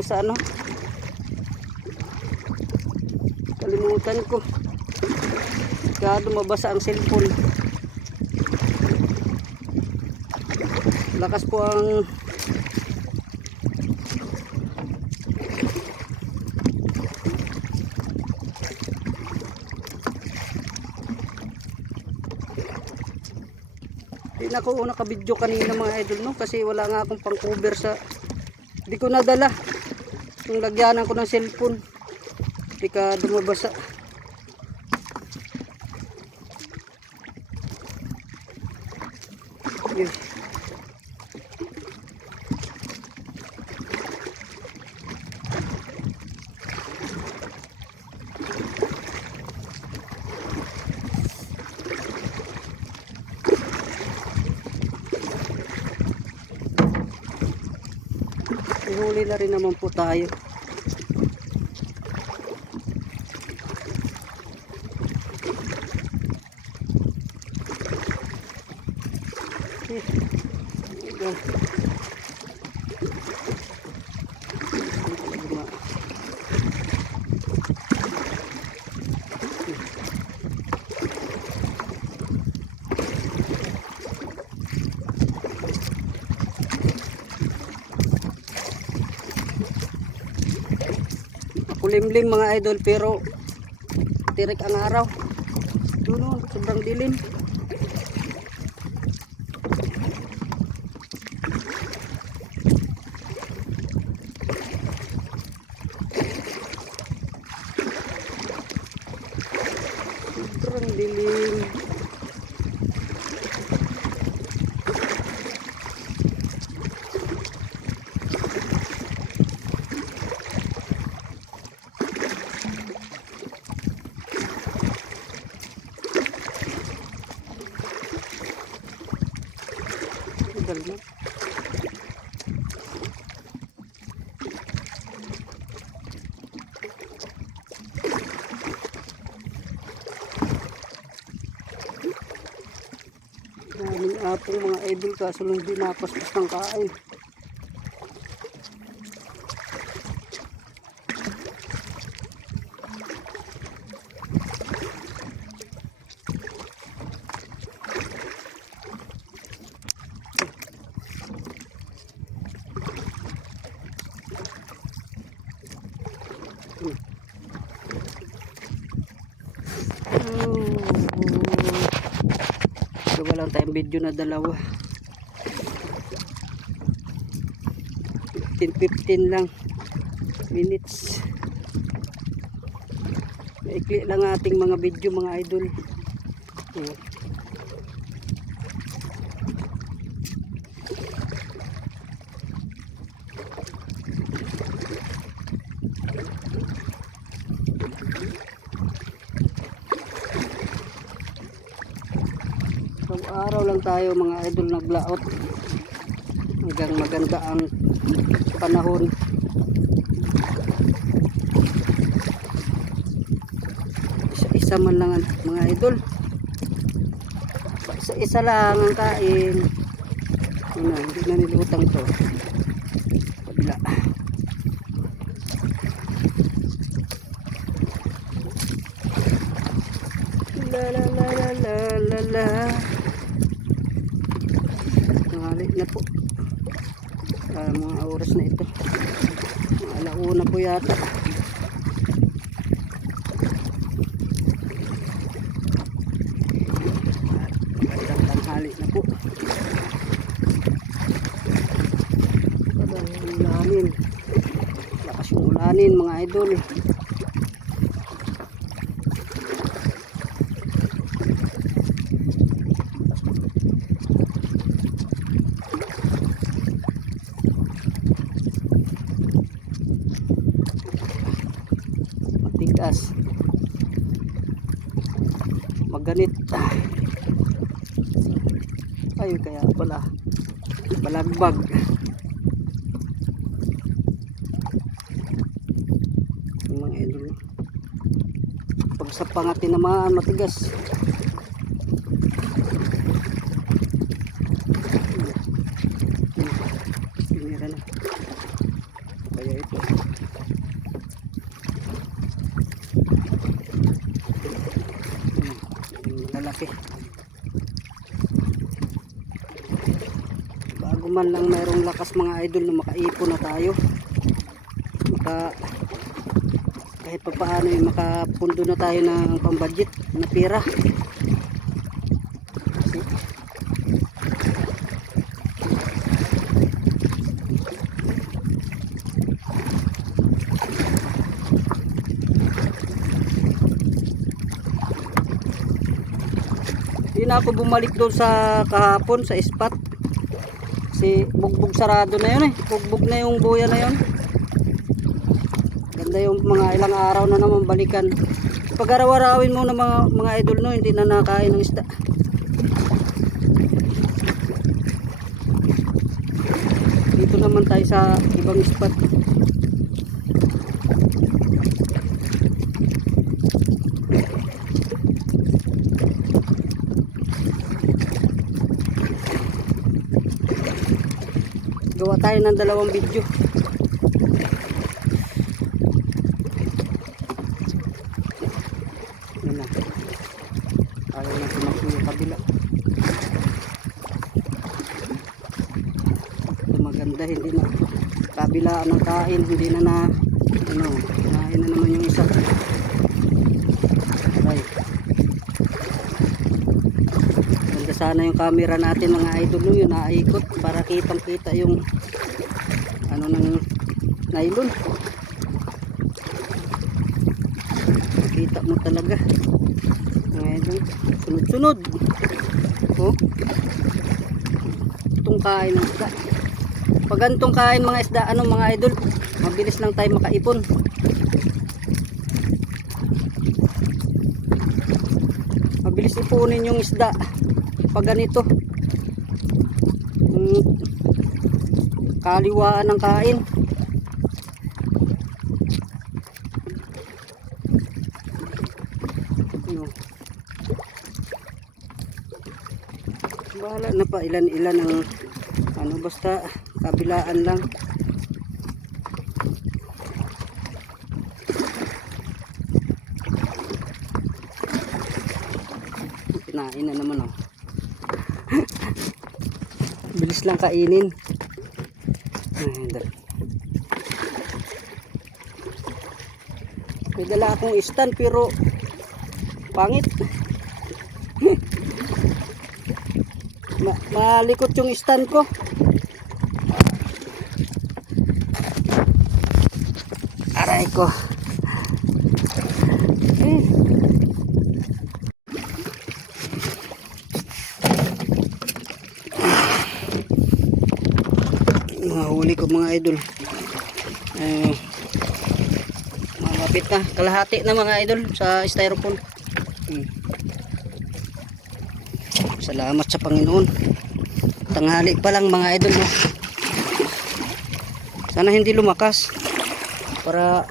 ko sa ano. Kalimutan ko. Kaya mabasa ang cellphone. Lakas po ang di na ako nakabidyo kanina mga idol, no, kasi wala nga akong pang cover sa, di ko nadala yung lagyanan ko ng cellphone, di ka dumabasa. Yun. Ihuli na rin naman po tayo. Kulimlim mga idol, pero tirik ang araw. Doon, sobrang dilim. Sobrang dilim. Daming apong mga idol, kaso lang di napaspas ng kain. Gawa lang tayong video na dalawa. 15 lang minutes. Maikli lang ating mga video mga idol. Araw lang tayo mga idol naglaot hanggang maganda ang panahon. Isa-isa man lang mga idol, isa-isa lang ang kain. Hindi na nilutang to kabila. La la la la la la. Na po mga oras na ito, mga alauna po yata. Magandang tanghali na po. Ulanin, lakas yung ulanin mga idol. Tigas, maganit. Ay kaya pala balagbag. Mga idol, pag sa pangati naman matigas. Sinira na kaya ito. malaki. Bago man lang mayroong lakas mga idol na makaipon na tayo, kahit pa paano makapundo na tayo ng pambudget na pera. Hindi na ako bumalik doon sa kahapon sa spot. Si bugbog sarado na yun eh. Bugbog na yung buya na yun. Ganda yung mga ilang araw na naman balikan. Pag araw-arawin mo na mga idol no, hindi na nakain ng isda. Dito naman tayo sa ibang spot. Gawa tayo ng dalawang video. Yan na. Ayaw na tumakbo yung kabila. Ito maganda, hindi na kabilaan ng kain, hindi na kinain na naman yung isa. Aray. Ganda sana yung camera natin mga idol no, yun naikot para kitang kita yung ng nylon. Kita mo talaga mga idol, sunod-sunod. Oh, itong kain ng isda. Pag ganitong kain mga isda, mga idol, mabilis lang tayo makaipon. Mabilis ipunin yung isda pag ganito. Kaliwaan ng kain. Bahala na pa ilan-ilan ang basta kabilaan lang. Kinain na naman oh. Bilis lang kainin. May dala akong stand pero pangit. Malikot yung stand ko. Aray ko. Mahuli ko mga idol. Malapit na, kalahati na mga idol sa styrofoam. Salamat sa Panginoon. Tanghali pa lang mga idol no? Sana hindi lumakas para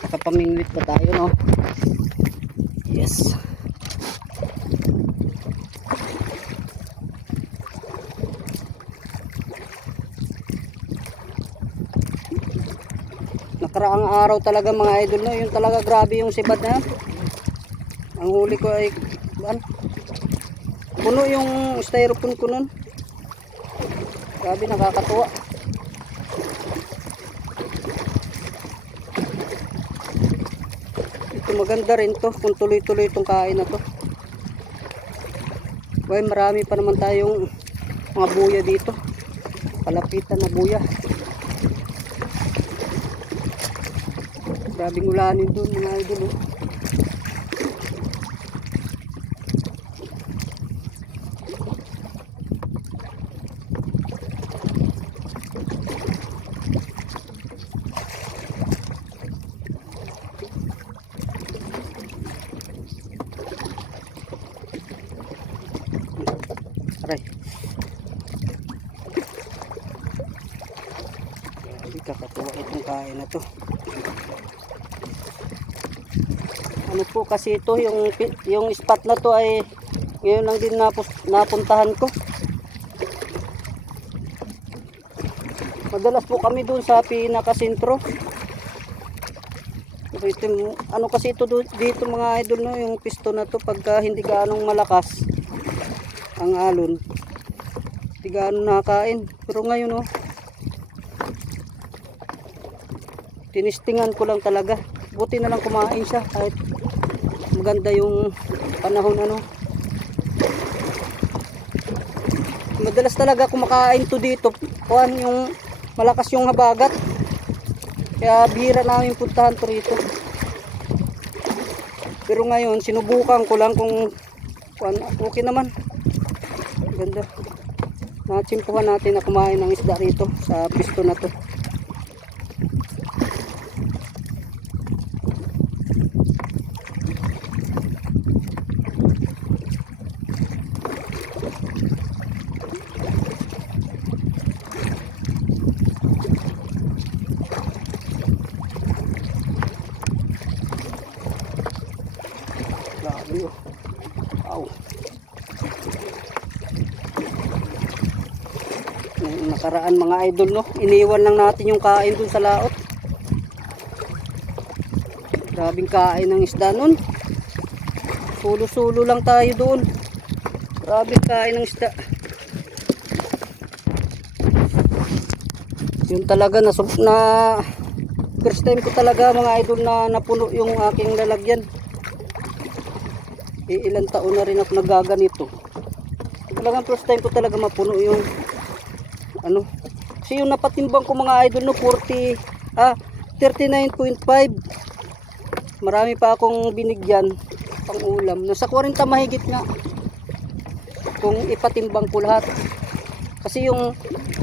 makapamingwit pa tayo no. Yes. Nakaraang araw talaga mga idol no, yung talaga grabe yung sibad na. Ang huli ko ay puno yung styrofoam ko nun. Grabe, nakakatuwa. Ito maganda rin to kung tuloy-tuloy itong kain na to. Well, marami pa naman tayong mga buya dito. Palapitan na buya. Grabing ulanin doon mga idol oh. Aray. Kakatuwa itong kain na to. Ano po kasi ito, yung spot na to ay ngayon lang din napuntahan ko. Madalas po kami doon sa pinakasentro. Dito, ano kasi ito dito mga idol, no, yung piston na to pagka hindi gaanong malakas ang alon, hindi gaano nakakain. Pero ngayon, no, tinistingan ko lang talaga. Buti na lang kumain siya kahit maganda yung panahon, ano. Madalas talaga kumakain to dito kuan yung malakas yung habagat, kaya bihira namin puntahan to rito. Pero ngayon sinubukan ko lang kung okay naman, ganda. Natsimpuhan natin na kumain ng isda rito sa pisto na to. Grabe, oh. Wow. Yung nakaraan mga idol, no, iniwan lang natin yung kain dun sa laot. Grabing kain ng isda nun. Sulo-sulo lang tayo doon. Grabing kain ng isda. Yun talaga na first time ko talaga mga idol na napuno yung aking lalagyan. Ilang taon na rin ako nagaganito. Talagang first time ko talaga mapuno yung ano. Kasi yung napatimbang ko mga idol, no, 39.5. Marami pa akong binigyan pang ulam. Nasa 40 mahigit nga kung ipatimbang ko lahat. Kasi yung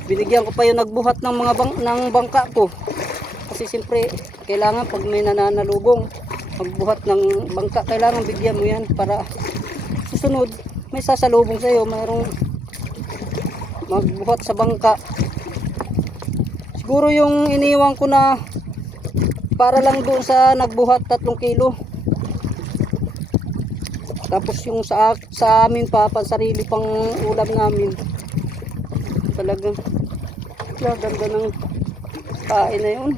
binigyan ko pa yung nagbuhat ng mga ng bangka ko. Kasi siyempre kailangan pag may nananalubong magbuhat ng bangka, kailangan bigyan mo yan para susunod may sasalubong sa iyo, mayroong magbuhat sa bangka. Siguro yung iniwan ko na para lang doon sa nagbuhat 3 kilo. Tapos yung sa amin pa pansarili pang ulam namin. Talagang ganda ng kain na yun.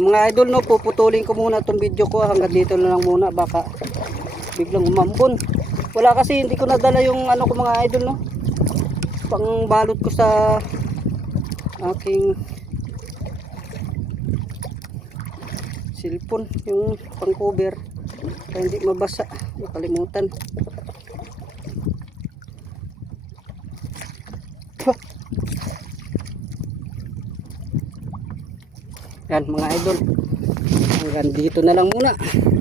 Mga idol, no, puputulin ko muna itong video ko hanggang dito na lang muna, baka biglang umambon. Wala kasi, hindi ko nadala yung ano ko mga idol, no, pang balot ko sa aking cellphone, yung pang cover kaya hindi mabasa, nakalimutan. Yan mga idol, hanggang dito na lang muna.